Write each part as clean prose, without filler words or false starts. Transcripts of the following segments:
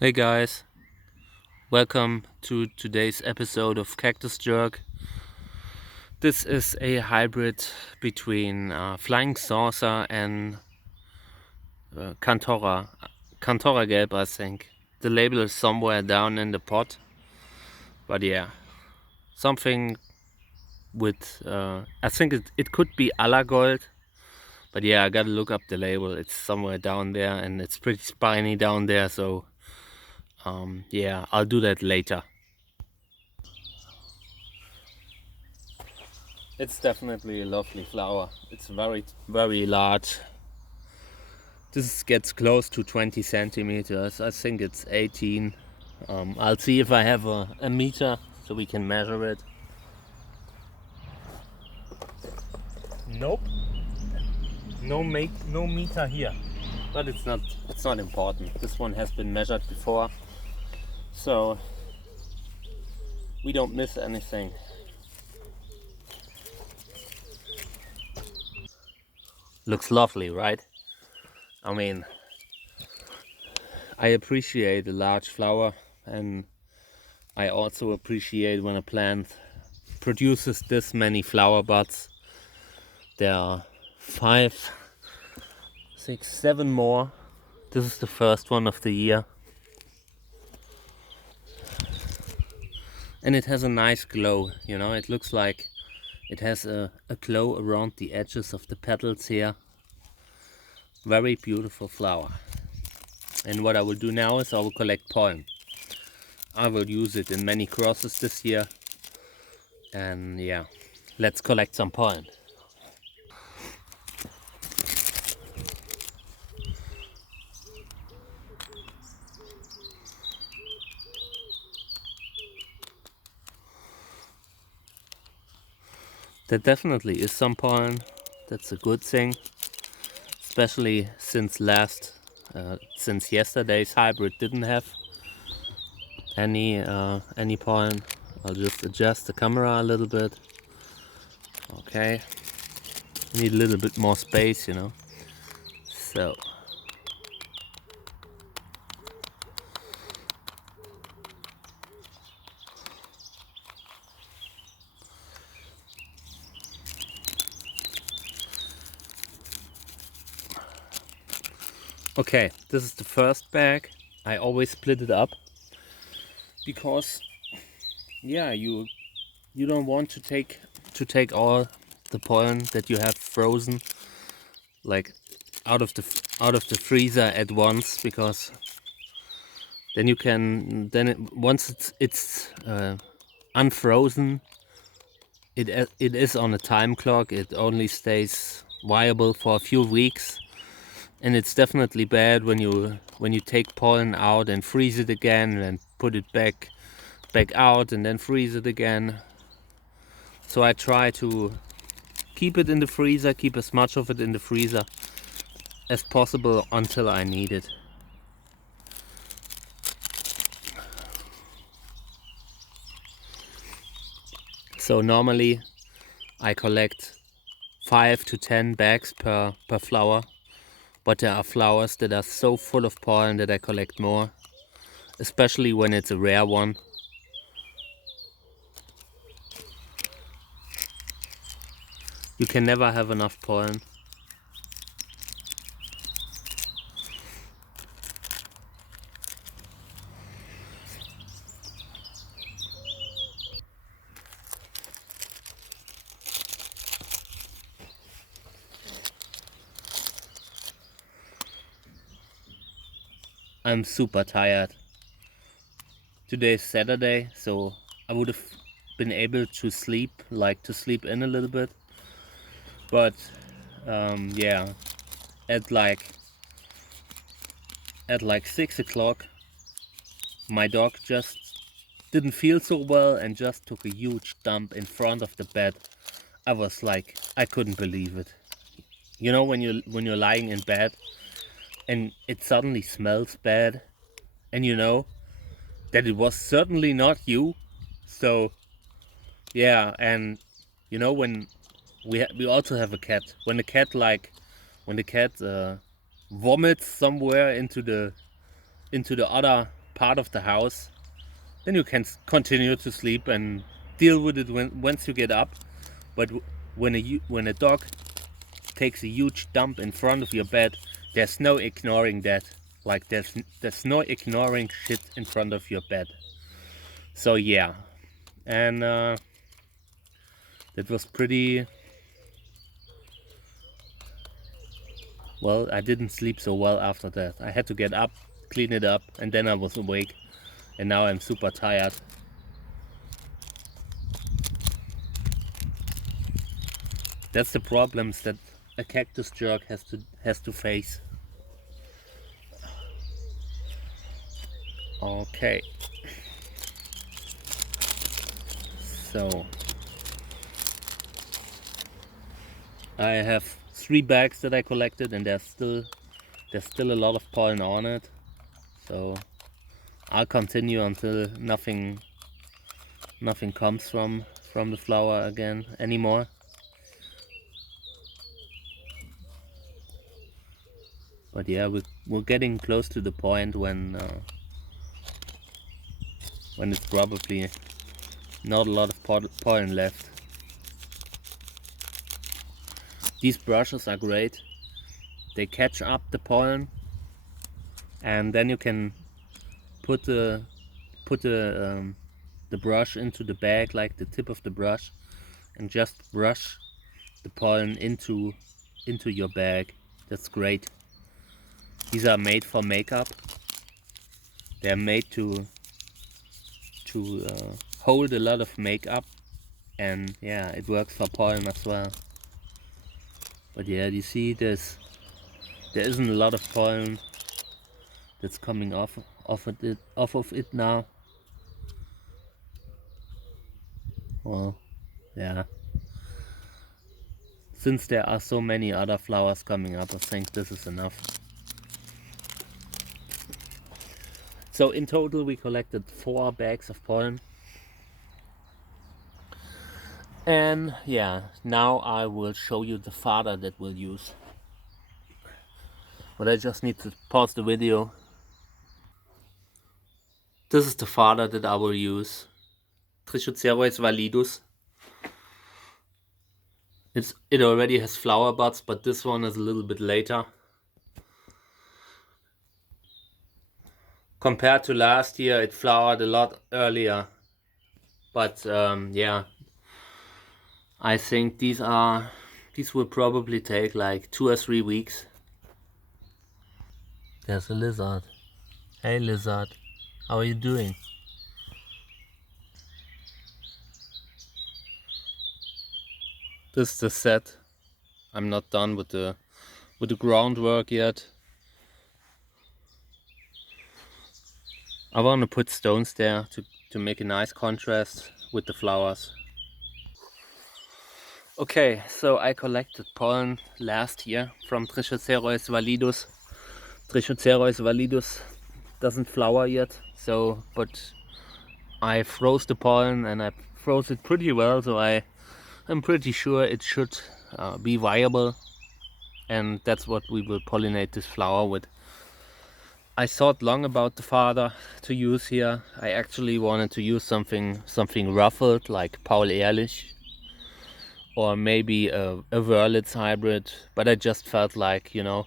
Hey guys, welcome to today's episode of Cactusjerk. This is a hybrid between Flying Saucer and Cantora Gelb, I think. The label is somewhere down in the pot, but yeah, something with, I think it could be ALLERGOLD, but yeah, I gotta look up the label. It's somewhere down there and it's pretty spiny down there, so yeah, I'll do that later. It's definitely a lovely flower. It's very large. This gets close to 20 centimeters. I think it's 18. I'll see if I have a meter so we can measure it. Nope, no meter here. But it's not important. This one has been measured before, so we don't miss anything. Looks lovely, right? I mean, I appreciate a large flower, and I also appreciate when a plant produces this many flower buds. There are 5, 6, 7 more. This is the first one of the year. And it has a nice glow, you know, it looks like it has a glow around the edges of the petals here. Very beautiful flower. And what I will do now is I will collect pollen. I will use it in many crosses this year. And yeah, let's collect some pollen. There definitely is some pollen. That's a good thing, especially since yesterday's hybrid didn't have any pollen. I'll just adjust the camera a little bit. Okay, need a little bit more space, you know. So okay, this is the first bag. I always split it up because yeah, you don't want to take all the pollen that you have frozen like out of the freezer at once, because then you can once it's unfrozen, it is on a time clock. It only stays viable for a few weeks, and it's definitely bad when you take pollen out and freeze it again and put it back out and then freeze it again. So I try to keep it in the freezer, keep as much of it in the freezer as possible until I need it. So normally I collect 5 to 10 bags per flower, but there are flowers that are so full of pollen that I collect more, especially when it's a rare one. You can never have enough pollen. I'm super tired. Today is Saturday, so I would have been able to sleep in a little bit. But yeah, at like 6 o'clock, my dog just didn't feel so well and just took a huge dump in front of the bed. I was like, I couldn't believe it. You know, when you're lying in bed and it suddenly smells bad, and you know that it was certainly not you. So yeah, and you know, when we also have a cat. When the cat vomits somewhere into the other part of the house, then you can continue to sleep and deal with it once you get up. But when a dog takes a huge dump in front of your bed, there's no ignoring that. Like there's no ignoring shit in front of your bed. So yeah, and that was pretty. Well, I didn't sleep so well after that. I had to get up, clean it up, and then I was awake, and now I'm super tired. That's the problems that a cactus jerk has to face. Okay. So I have 3 bags that I collected, and there's still a lot of pollen on it. So I'll continue until nothing comes from the flower again anymore. But yeah, we're getting close to the point when it's probably not a lot of pollen left. These brushes are great. They catch up the pollen, and then you can put the brush into the bag, like the tip of the brush, and just brush the pollen into your bag. That's great. These are made for makeup. They're made to hold a lot of makeup, and yeah, it works for pollen as well. But yeah, you see there isn't a lot of pollen that's coming off of it now. Well, yeah. Since there are so many other flowers coming up, I think this is enough. So in total we collected 4 bags of pollen. And yeah, now I will show you the fodder that we'll use. But I just need to pause the video. This is the fodder that I will use. Trichocereus validus. It already has flower buds, but this one is a little bit later. Compared to last year, it flowered a lot earlier. But yeah, I think these will probably take like 2 or 3 weeks. There's a lizard. Hey lizard, how are you doing? This is the set. I'm not done with the groundwork yet. I want to put stones there to make a nice contrast with the flowers. Okay, so I collected pollen last year from Trichocereus validus. Trichocereus validus doesn't flower yet, but I froze the pollen, and I froze it pretty well, so I'm pretty sure it should be viable, and that's what we will pollinate this flower with. I thought long about the fodder to use here. I actually wanted to use something ruffled, like Paul Ehrlich, or maybe a Wörlitz hybrid, but I just felt like, you know,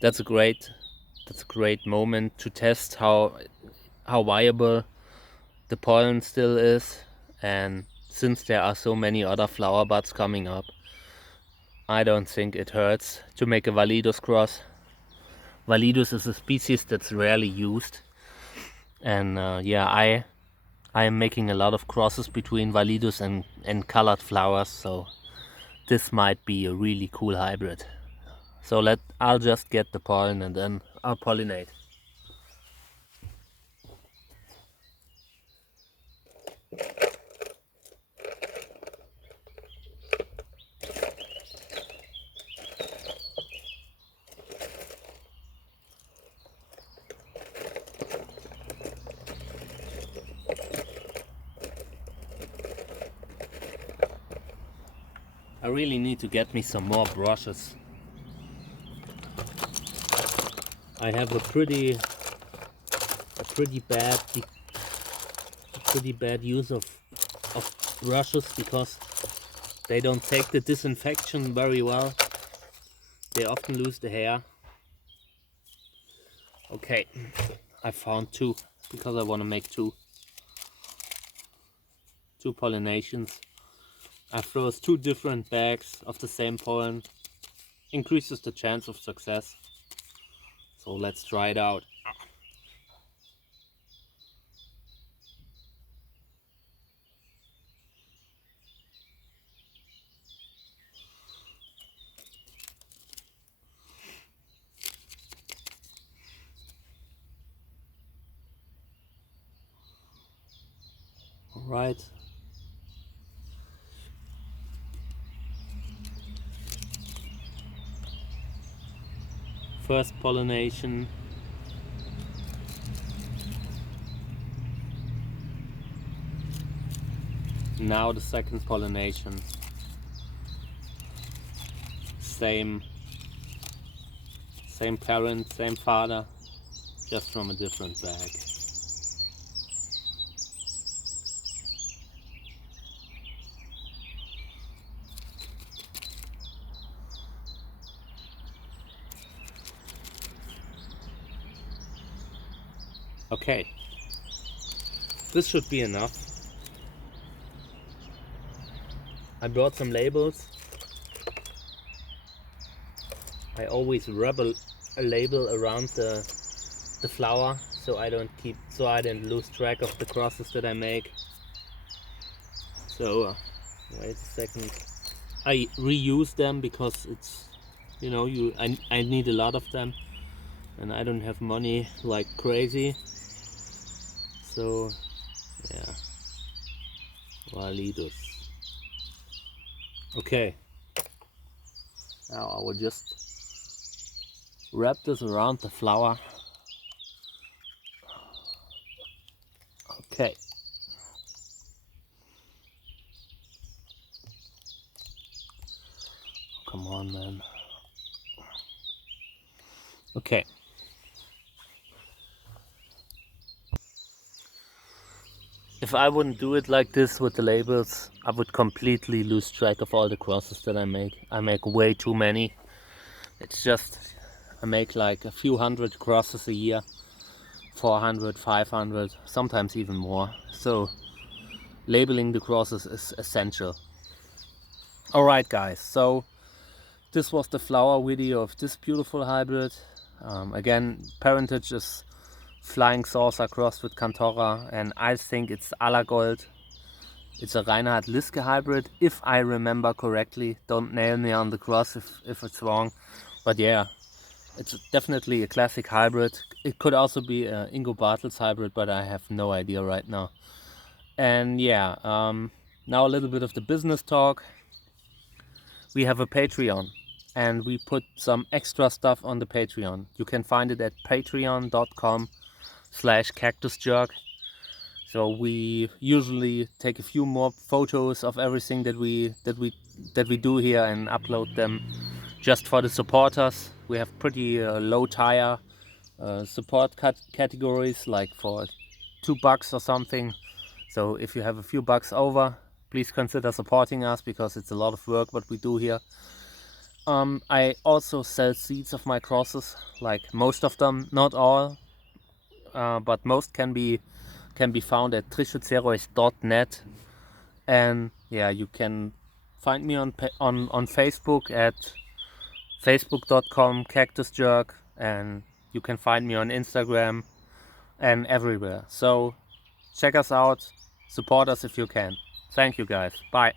that's a great moment to test how viable the pollen still is. And since there are so many other flower buds coming up, I don't think it hurts to make a validus cross. Validus is a species that's rarely used, and yeah, I am making a lot of crosses between validus and colored flowers, so this might be a really cool hybrid. So I'll just get the pollen and then I'll pollinate. I really need to get me some more brushes. I have a pretty a pretty bad use of brushes, because they don't take the disinfection very well. They often lose the hair. Okay, I found two, because I want to make two pollinations. I froze two different bags of the same pollen. Increases the chance of success. So let's try it out. All right. First pollination. Now the second pollination. Same parent, same father, just from a different bag. Okay, this should be enough. I brought some labels. I always rub a label around the flower, so I don't lose track of the crosses that I make. So wait a second. I reuse them because it's, you know, I need a lot of them, and I don't have money like crazy. So yeah, validos. Okay, now I will just wrap this around the flower. Okay. Come on, man. Okay. If I wouldn't do it like this with the labels, I would completely lose track of all the crosses that I make. I make way too many. It's just, I make like a few hundred crosses a year. 400, 500, sometimes even more. So labeling the crosses is essential. Alright guys, so this was the flower video of this beautiful hybrid. Again, parentage is Flying Saucer crossed with Cantora, and I think it's ALLERGOLD. It's a Reinhard Liske hybrid, if I remember correctly. Don't nail me on the cross if it's wrong. But yeah, it's definitely a classic hybrid. It could also be an Ingo Bartels hybrid, but I have no idea right now. And yeah, now a little bit of the business talk. We have a Patreon, and we put some extra stuff on the Patreon. You can find it at patreon.com/cactusjerk. So we usually take a few more photos of everything that we do here and upload them just for the supporters. We have pretty low tier support categories, like for $2 or something. So if you have a few bucks over, please consider supporting us, because it's a lot of work what we do here. I also sell seeds of my crosses, like most of them, not all, but most can be found at cactusjerk.net. And yeah, you can find me on Facebook at facebook.com/cactusjerk, and you can find me on Instagram and everywhere. So check us out, support us if you can. Thank you guys, bye.